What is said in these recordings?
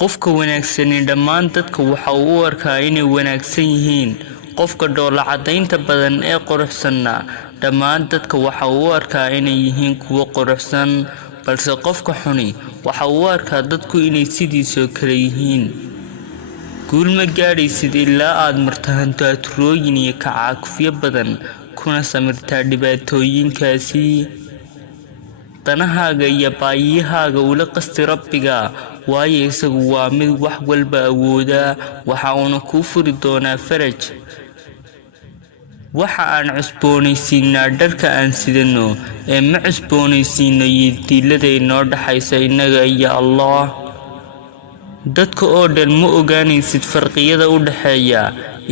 qofka wanaagsan dhammaan dadka waxa uu u arkaa inay wanaagsan yihiin. qofka dhoola cadaynta badan ee quruxsanna dhammaan dadka waxa uu u arkaa inay yihiin kuwo quruxsan, balse qofka xuni waxa uu u arkaa dadku inay sidiisoo kale yihiin. guul ma gaadhaysid ilaa aad martahanto turooyin iyo kacaakufyo badan kuna samirtaa dhibaatooyinkaasi. danahaaga iyo baayihaaga ula qasti Rabbiga, waayo isagu waa mid wax walba awooda, waxa uuna kuu furi doonaa faraj. waxa aan cusboonaysiinaa dharka aan sidano ee ma cusboonaysiino yidiilada inoo dhaxaysa innaga iyo Allah. dadka oo dhan ma ogaanaysid farqiyada u dhaxeeya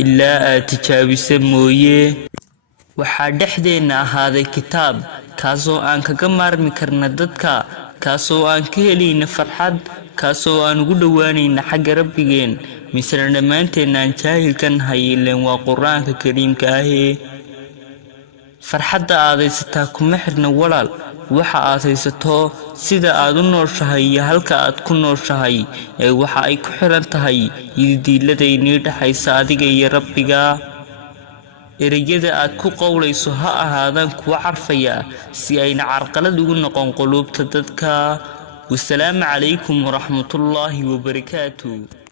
ilaa aad tijaabisa mooye. waxaa dhexdeena ahaaday kitaab kaasoo aan kaga maarmi karna dadka, kaasoo aan ka helayna farxad, kaasoo aan ugu dhowaanayna xagga Rabbigeen, misna dhammaanteena aan jaahilkan hayleen waa Qur'aanka Kariimka ah. farxadda aad haysataa kuma xirna walaal waxa aad haysato, sida aad u nooshahay iyo halka aad ku nooshahay, ee waxa ay ku xiran tahay yidiilada inii dhaxaysa adiga iyo Rabbiga. ereyada aad ku qowlayso ha ahaadaan kuwa carfaya si ayna carqalad ugu noqon quluubta dadka. wasalaamu calaykum waraxmatullaahi wabarakaatuh.